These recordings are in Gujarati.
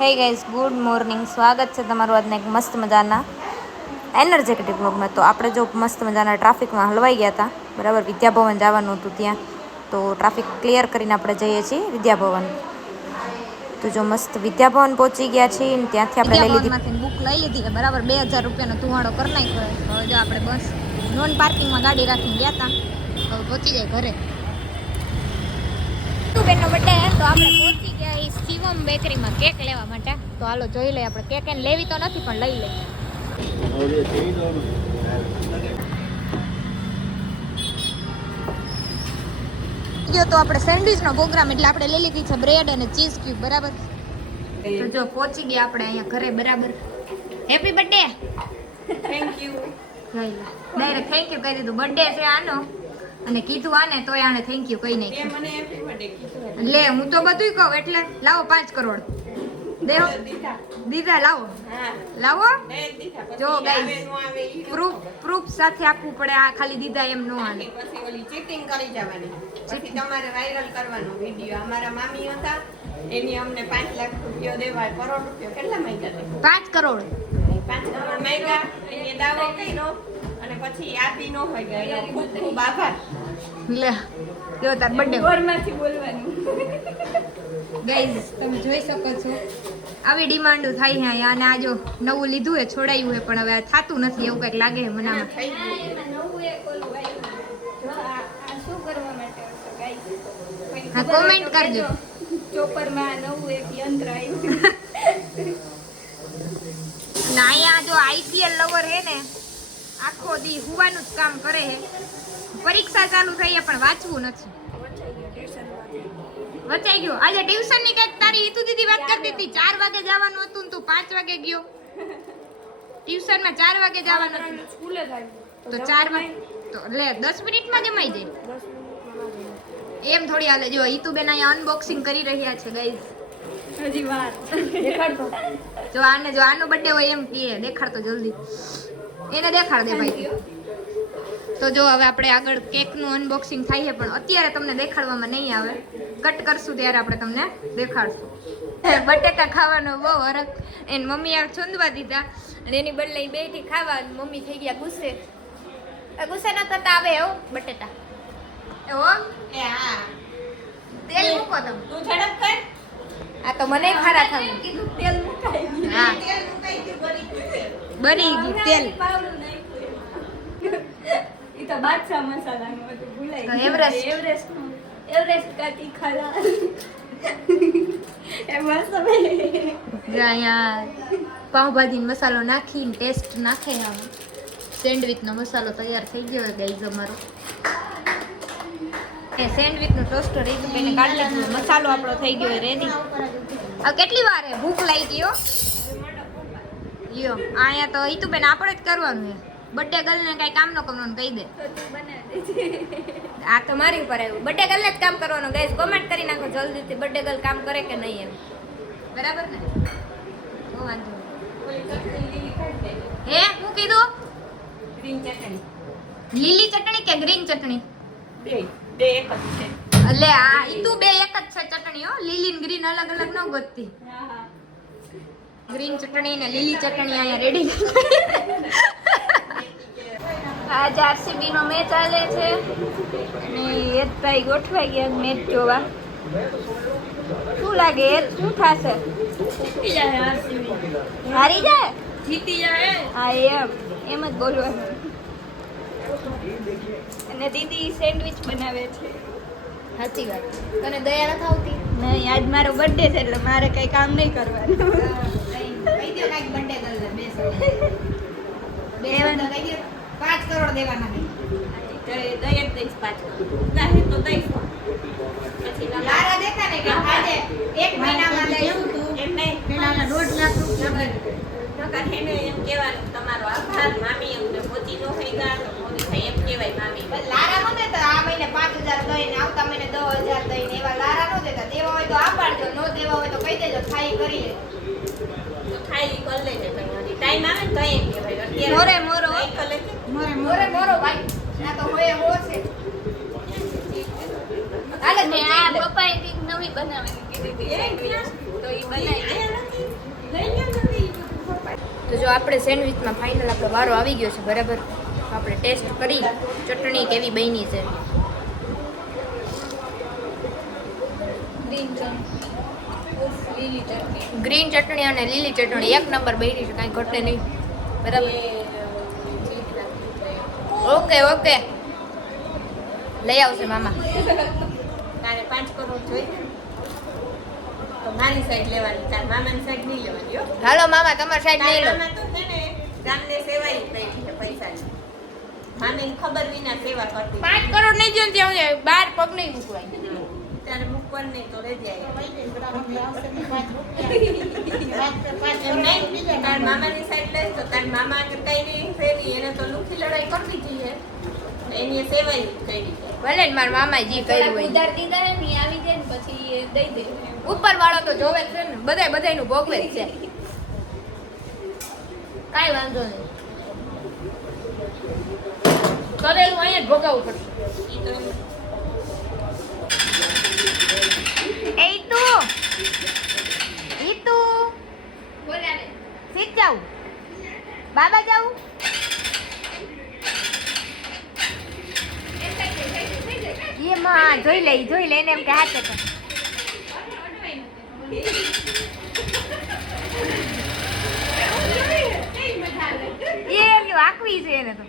Hey guys, good morning. સ્વાગત છે તમારું આજના એક મસ્ત મજાના એનર્જેટિક વ્લોગમાં. તો આપણે જો મસ્ત મજાના ટ્રાફિકમાં હલવાઈ ગયા હતા, બરાબર. વિદ્યાભવન જવાનું હતું ત્યાં, તો ટ્રાફિક ક્લિયર કરીને આપણે જઈએ છીએ વિદ્યાભવન. તો જો મસ્ત વિદ્યાભવન પહોંચી ગયા છીએ ને ત્યાંથી આપણે લઈ લીધી બુક લઈ લીધી, બરાબર. 2000 રૂપિયાનો ધુવાડો કરી નાખ્યો. હવે જો આપણે બસ નોન પાર્કિંગમાં ગાડી રાખીને ગયા હતા, હવે પહોંચી જાય ઘરે. બેનનો બર્થડે તો આપણે પહોંચી ગયા એ શિવમ બેકરીમાં કેક લેવા માટે. તો હાલો જોઈ લઈએ. આપણે કેક એને લેવી તો નથી પણ લઈ લઈએ. તો આપણે સેન્ડવિચનો પ્રોગ્રામ એટલે આપણે લઈ લીધી છે બ્રેડ અને ચીઝ ક્યુબ, બરાબર. તો જો પહોંચી ગયા આપણે અહીંયા ઘરે, બરાબર. Happy birthday. Thank you. Direct thank you કહી દીધું. બર્થડે છે આનો અને કીધું આને તોય આને થેન્ક યુ કહી નાખ્યું. મને હેપી બર્થડે કીધું. લે હું તો બધુંય કહું. એટલે લાવો 5 કરોડ દેહો દીધા. લાવો લાવો. જો ગાઈસ, પ્રૂફ સાથે આપવું પડે. આ ખાલી દીધા એમ નો હાલે. પછી ઓલી ચીટિંગ કરી જવાની, પછી તમારે વાયરલ કરવાનો વિડિયો. અમારા મામી હતા, એની અમને 5 લાખ રૂપિયા દેવાય. કરોડ રૂપિયા કેટલા માંગ્યા? 5 કરોડ. 5 કરોડ માંગ્યા. એ દાવો કર્યો અને પછી આપી નો હોય ગયા. ખૂબ ખૂબ આભાર. લે જો તાર બર્થડે ઘરમાંથી બોલવાનું. ગાઈઝ, તમે જોઈ શકો છો આવી ડિમાન્ડો થાય છે અહીંયા. અને આ જો નવું લીધું હે, છોડાયું હે, પણ હવે થતું નથી એવું કંઈક લાગે છે મને. હા, કોમેન્ટ કરજો. ચોપરમાં નવું એક યંત્ર આવ્યું. અને અહીંયા જો આઈપીએલ લવર હે ને, આખો દી હુવાનું જ કામ કરે છે. પરીક્ષા ચાલુ થઈ પણ વાંચવું નથી. વચાઈ ગયો. આજે ટ્યુશન ની કઈક તારી હિતુ દીદી વાત કરતી હતી. 4 વાગે જવાનું હતું ને તું 5 વાગે ગયો. ટ્યુશન માં 4 વાગે જવાનું હતું. સ્કૂલે જાય તો 4 વાગે તો લે 10 મિનિટમાં જમાઈ જાય. એમ થોડી હાલે. જો હિતુબેન અહીંયા અનબોક્સિંગ કરી રહ્યા છે ગાઈઝ. હજી વાર દેખાડતો. જો આનો બર્થડે હોય એમ કહે, દેખાડતો જલ્દી. એને દેખાડ દે ભાઈ. તો જો હવે આપણે આગળ કેકનું અનબોક્સિંગ થાય છે, પણ અત્યારે તમને દેખાડવામાં નહીં આવે. કટ કરશું ત્યારે આપણે તમને દેખાડશું. બટેકા ખાવાનો બહુ હરખ. એની મમ્મી આ છોંદવા દીધા અને એની બદલે બેથી ખાવા. મમ્મી થઈ ગયા ગુસ્સે. ગુસ્સે ન થતા આવે હો બટેટા. એવો એ હા, તેલ મૂકો તમે. તું ઝડપ કર. આ તો મને ખારા થયું. કીધું તેલ મુકાઈ ગયું. હા, તેલ મુકાઈ ગયું, બની ગયું તેલ. પાવડર નાખ્યું. ઈ તો બાદશાહ મસાલાનું હતું, ભૂલાઈ તો ગયું. એવરેસ્ટ કા તીખાલા. એ મસ્ત બને. જે અહીંયા પાવભાજી મસાલો નાખીને ટેસ્ટ નાખે. આમ સેન્ડવિચનો મસાલો તૈયાર થઈ ગયો છે ગાઈઝ અમારો. એ સેન્ડવિચનું ટોસ્ટર એ તો એને કાઢી લીધું. મસાલો આપણો થઈ ગયો રેડી. હવે કેટલી વાર હે ભૂખ લાગી ગયો. લ્યો અહીંયા તો ઈ તો બેન આપણે જ કરવાનું છે. બર્થડે ગર્લને કઈ કામ ન કરવાનું કહી દે. આ તો મારી ઉપર આવ્યું. બર્થડે ગર્લને જ કામ કરવાનું. ગાઈઝ કોમેન્ટ કરી નાખો જલ્દીથી, બર્થડે ગર્લ કામ કરે કે નહીં એમ. બરાબર ને? તો વાંધો હે હું કીધું? ગ્રીન ચટણી. લીલી ચટણી કે ગ્રીન ચટણી? બે એક જ છે. એટલે આ ઈ તું બે એક જ છે ચટણી હો. લીલી ને ગ્રીન અલગ અલગ ન ગોતતી. ગ્રીન ચટણી ને લીલી ચટણી અહીંયા રેડી. આજ આરસીબી નો મેચ ચાલે છે અને એતભાઈ ગોઠવાઈ ગયા મેચ જોવા. શું લાગે એ શું થશે? જીતી જાય આરસીબી. હારી જાય? જીતી જાય. હા એમ જ બોલવાનું. અને દીદી સેન્ડવિચ બનાવે છે. સાચી વાત. તને દયા નથી આવતી? નહીં, આજ મારો બર્થડે છે એટલે મારે કઈ કામ નહીં કરવાનું. કહી દો કાંઈક બર્થડે ગર્લને 5 કરોડ દેવાના નહીં. દઈ જ દઈશ 5 કરોડ. નહીં તો દઈશ. પછી લારા દેખા ને કે આજે 1 મહિનામાં દઈશું તું. એમ નહીં, પેલા 1.5 લાખ રૂપિયા નકર એને એમ કહેવાનું તમારો આભાર મામી અમને પહોંચી ન થઈ ગયા તો મોદી થાય એમ કહેવાય મામી. લારા નો દેતા. આ મહિને 5000 દઈને આવતા મહિને 10000 દઈને એવા લારા નો દેતા. દેવા હોય તો આપાડજો, નો દેવા હોય તો કહી દેજો, ખાઈ કરી લે. તો ખાઈ કરી લેજે. ટાઈમ આવે ને તો એમ કહેવાય. અત્યારે મોરે મોરો. નહીં કરે કે મોરે મોરો ભાઈ. આ તો હોય હો છે. હાલે આ પપ્પાએ કંઈક નવી બનાવવાની કીધી હતી સેન્ડવિચ. તો એ બનાવી. જો આપણે સેન્ડવિચમાં ફાઇનલ આપણો વારો આવી ગયો છે બરાબર. આપણે ટેસ્ટ કરી ચટણી કેવી બની છે. ગ્રીન ચટણી અને લીલી ચટણી એક નંબર બની છે, કાંઈ ઘટે નહીં બરાબર. ઓકે ઓકે લઈ આવશે મામા. તારે 5 કરોડ જોઈએ તો મારી સાઈડ લેવાની, તાર મામાની સાઈડ નહીં લેવાની હો. હાલો મામા તમારી સાઈડ લઈ લો. મામા તો છે ને ગામને સેવાય કરી છે પૈસાની. મામીને ખબર વિના સેવા કરતી. 5 કરોડ નહીં જો ત્યાં બાર પગ નહીં મૂકવાય. ત્યારે મૂકવાનું નહીં તો રહી જાય. તાર મામાની સાઈડ લઈશ તો તાર મામા કે કઈ નહીં ફેરી એને તો લુખી લડાઈ કરવી જોઈએ. એની સેવાય કરી છે. ભલે ને મારા મામા જી કર્યું હોય. ઉધાર દીધા ને ઈ આવી જાય ને પછી એ દઈ દે. ઉપર વાળો તો જોવે જ છે ને, બધાય બધાયનું ભોગવે જ છે. કાંઈ વાંધો નહીં. કરેલું અહીંયા જ ભોગવવું પડશે. ઈ તો એ તું ઈ તું બોલ્યા ને શીખ જાઉં બાબા જાઉં. એ માં જોઈ લે એને એમ કે હાથે કર. એ એમનું આકવી છે એને તો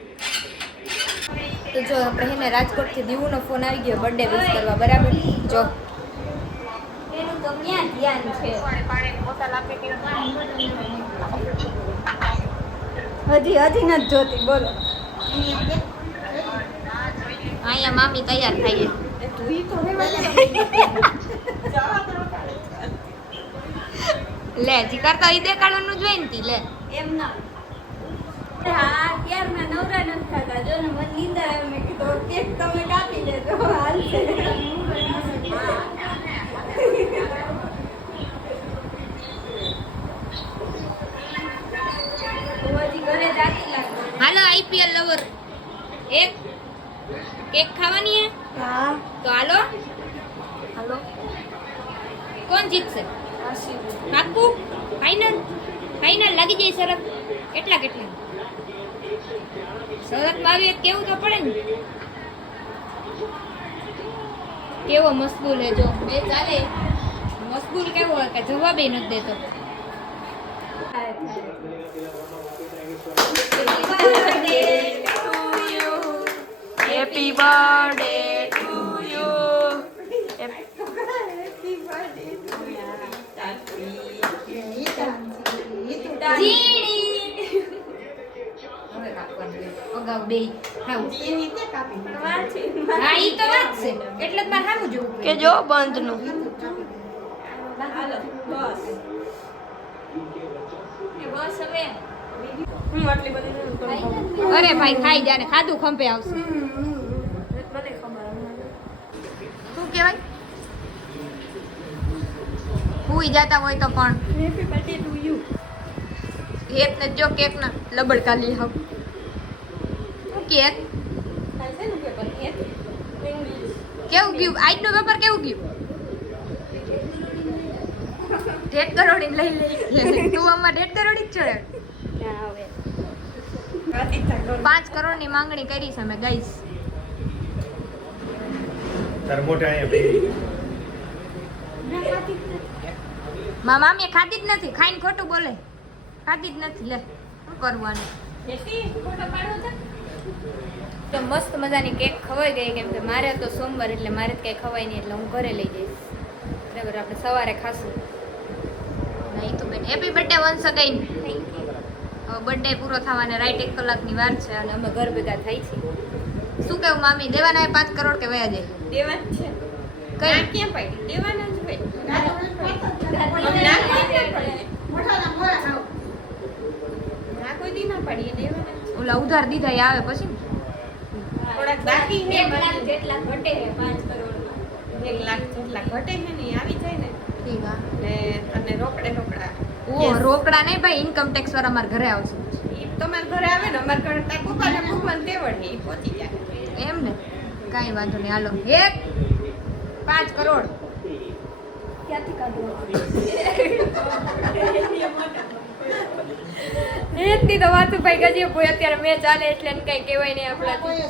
જો આપણે એને રાજકોટથી દીવુનો ફોન આવી ગયો બર્થડે વિશ કરવા બરાબર. જો એનું તો ક્યાં ધ્યાન છે. હજી નથી જોતી બોલો. અહીંયા મામી તૈયાર થાય લે જી કરતા ઈ દેખાડવાનું જ હોય ને તી લે એમ ના હા ત્યારના નવરા નથી થતા. જો ને મને નીંદર આવે મેં કીધું કેક તમે કાપી દેજો હાલશે. તો હજી ઘરે જાતી લાગે. હાલો આઈપીએલ લવર એક કેક ખાવાની હે હા તો હાલો હાલો કોણ જીતશે પાક્કું ફાઇનલ ફાઇનલ લાગી જાય શરત કેટલા શરત આવી કેવું તો પડે ને. કેવો મશગુલ હે જો બે ચાલે મશગુલ કેવો હોય કે જવાબ નથી દેતો. Happy birthday to you. અગાઉ બે હા ઈ તો વાત છે એટલે જ મારે સામું જોવું કે જો બંધ નું બસ હવે અરે ભાઈ ખાઈ જા ને ખાધું ખંભે આવશે. શું કહેવાય હુઈ જાતા હોય તો પણ હેત ને જો કેક ના લબડ કાલી હાવ હું કેક કેવું ગયું આજનું પેપર કેવું ગયું. 1.5 કરોડ લઈ તું આમાં 1.5 કરોડ જ ચડે. 5 કરોડની માંગણી કરી છે અમે ગાઈસ. તાર મોટા અહીંયા મારા મામીએ ખાધી જ નથી, ખાઈને ખોટું બોલે, ખાધી જ નથી. લે શું કરવાનું. તો મસ્ત મજાની કેક ખવાઈ ગઈ કેમ કે મારે તો સોમવાર એટલે મારે જ કંઈ ખવાય નહીં એટલે હું ઘરે લઈ જઈશ બરાબર. આપણે સવારે ખાશું નહીં તો બેન. Happy birthday once again. Thank you. હવે બર્થડે પૂરો થવાને રાઈટ 1 કલાકની વાર છે અને અમે ઘર ભેગા થઈ છીએ. શું કેવું મામી દેવાના 5 કરોડ કે વયા જાય દેવાન છે કઈ ક્યાં પડી દેવાના જ હોય. ના કોઈ દી ના પડી દેવાના જ. ઓલા ઉધાર દીધા એ આવે પછી ને. થોડાક બાકી છે 1 લાખ જેટલા ઘટે 5 કરોડમાં. 1 લાખ જેટલા ઘટે છે ને ઈ આવી જાય ને ઠીક હા. ને તને રોકડા ઓ રોકડા નહીં ભાઈ, ઇન્કમ ટેક્સ વાળા મારા ઘરે આવશે ઈ તમારા ઘરે આવે ને અમારા ઘરે તા કુપાને કુપાને દેવડ ઈ પહોંચી જાય. એમ ને કાંઈ વાંધો નહીં. હાલો 5 કરોડ ક્યાંથી કાઢવું? હિન્દી તો વાસુભાઈ ગજે કોઈ અત્યારે મેચ ચાલે એટલે એને કઈ કહેવાય નહીં આપણાથી.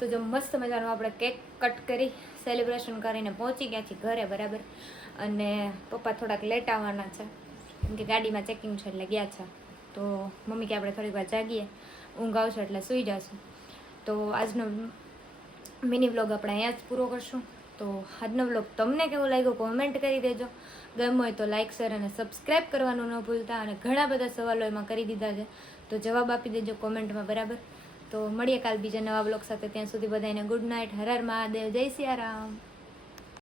તો જો મસ્ત મજાનું આપણે કેક કટ કરી સેલિબ્રેશન કરીને પહોંચી ગયા છીએ ઘરે બરાબર. અને પપ્પા થોડાક લેટ આવવાના છે કેમ કે ગાડીમાં ચેકિંગ છે એટલે ગયા છે. તો મમ્મી કે આપણે થોડીક વાર જાગીએ, ઊંઘ આવશે એટલે સૂઈ જશું. તો આજનો મિની વ્લોગ આપણે અહીંયા જ પૂરો કરશું. તો આજનો વ્લોગ તમને કેવો લાગ્યો કોમેન્ટ કરી દેજો. ગમ્યો હોય તો લાઇક શેર અને સબસ્ક્રાઈબ કરવાનું ન ભૂલતા. અને ઘણા બધા સવાલો એમાં કરી દીધા છે તો જવાબ આપી દેજો કોમેન્ટમાં બરાબર. તો મળીએ કાલ બીજા નવા વ્લોગ સાથે. ત્યાં સુધી બધાને ગુડ નાઇટ. હર હર મહાદેવ. જય સિયારામ.